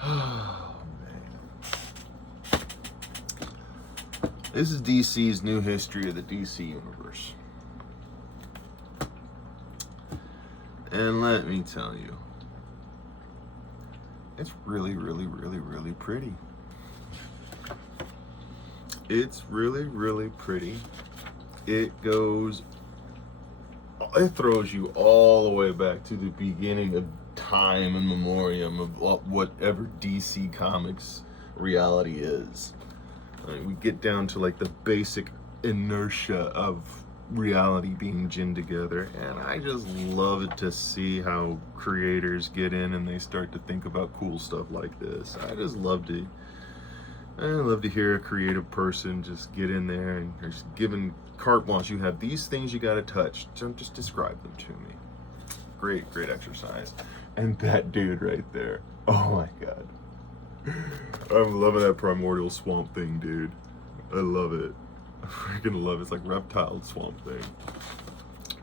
Oh, man. This is DC's new history of the DC universe. And let me tell you, it's really, really, really, really pretty. It's really, really pretty. It throws you all the way back to the beginning of time and memoriam of whatever DC Comics reality is. We get down to like the basic inertia of reality being ginned together, and I just love it to see how creators get in and they start to think about cool stuff like this. I love to hear a creative person just get in there and they're just given carte blanche. You have these things you got to touch. Just describe them to me. Great exercise. And that dude right there. Oh my god. I'm loving that primordial swamp thing, dude. I love it. I freaking love it. It's like reptile swamp thing.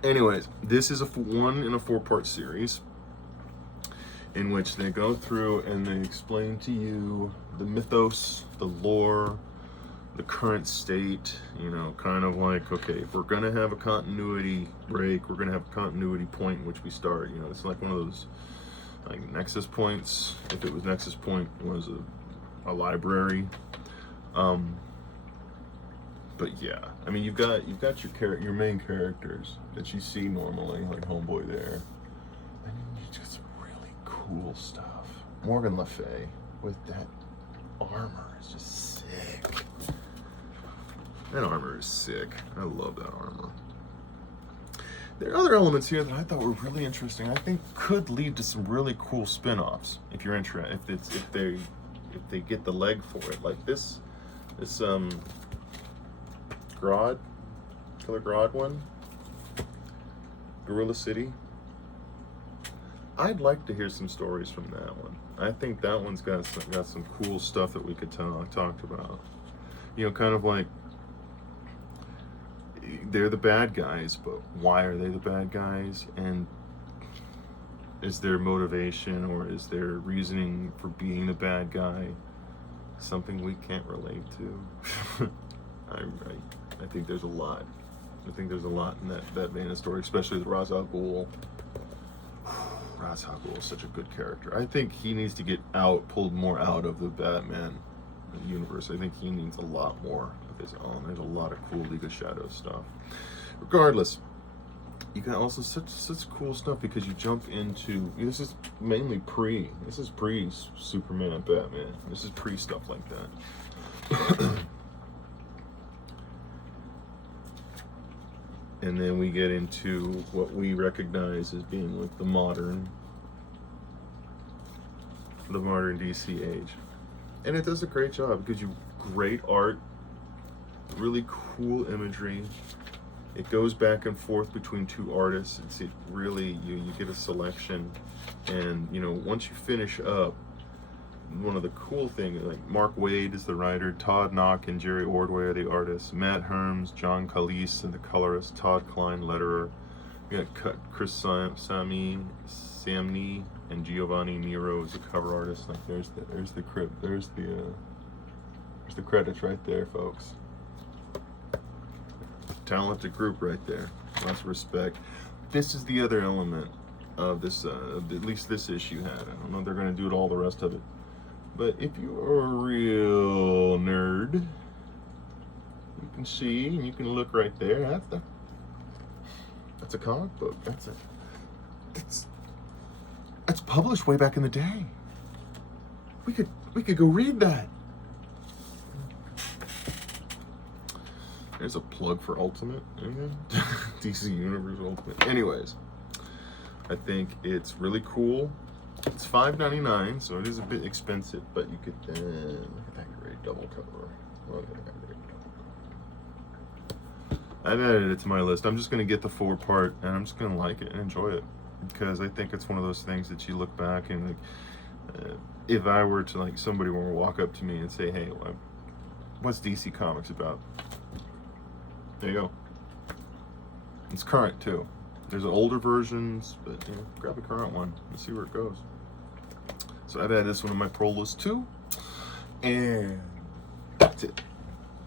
Anyways, this is a 1 in a 4-part series in which they go through and they explain to you the mythos, the lore, the current state, you know, kind of like, okay, if we're gonna have a continuity break, we're gonna have a continuity point in which we start. You know, it's like one of those like nexus points. If it was nexus point, it was a library. But yeah, I mean, you've got your main characters that you see normally, like Homeboy there, and you just some really cool stuff. Morgan Le Fay with that armor is just sick. That armor is sick. I love that armor. There are other elements here that I thought were really interesting. I think could lead to some really cool spin-offs if you're interested. If they get the leg for it, like this Grodd, Killer Grodd one, Gorilla City. I'd like to hear some stories from that one. I think that one's got some cool stuff that we could talk about. You know, kind of like, they're the bad guys, but why are they the bad guys? And is their motivation or is their reasoning for being the bad guy something we can't relate to? I think there's a lot. I think there's a lot in that vein of story, especially with Ra's al Ghul. Ra's al Ghul is such a good character. I think he needs to get pulled more out of the Batman universe. I think he needs a lot more of his own. There's a lot of cool League of Shadows stuff. Regardless, you got also such cool stuff because you jump into, this is mainly pre Superman, Batman. This is pre stuff like that. And then we get into what we recognize as being like the modern DC age. And it does a great job because great art, really cool imagery. It goes back and forth between two artists. It really, you get a selection. And, you know, once you finish up, one of the cool things, like Mark Waid is the writer, Todd Knock and Jerry Ordway are the artists, Matt Herms, John Calise and the colorist, Todd Klein letterer. We got Chris Samney and Giovanni Nero as the cover artist. Like there's the credits right there, folks. Talented group right there. Lots of respect. This is the other element of this, at least this issue had. I don't know if they're going to do it all the rest of it. But if you're a real nerd, you can see and you can look right there. That's a comic book. That's published way back in the day. We could go read that. There's a plug for Ultimate. DC Universe Ultimate. Anyways, I think it's really cool. It's $5.99, so it is a bit expensive, but you could look at that great double cover. Look at that great double cover. I've added it to my list. I'm just going to get the 4-part, and I'm just going to like it and enjoy it because I think it's one of those things that you look back and like, if I were to, like, somebody were to walk up to me and say, "Hey, what's DC Comics about?" There you go. It's current too. There's older versions, but you know, grab a current one and see where it goes. So I've added this one to my pro list too, and that's it.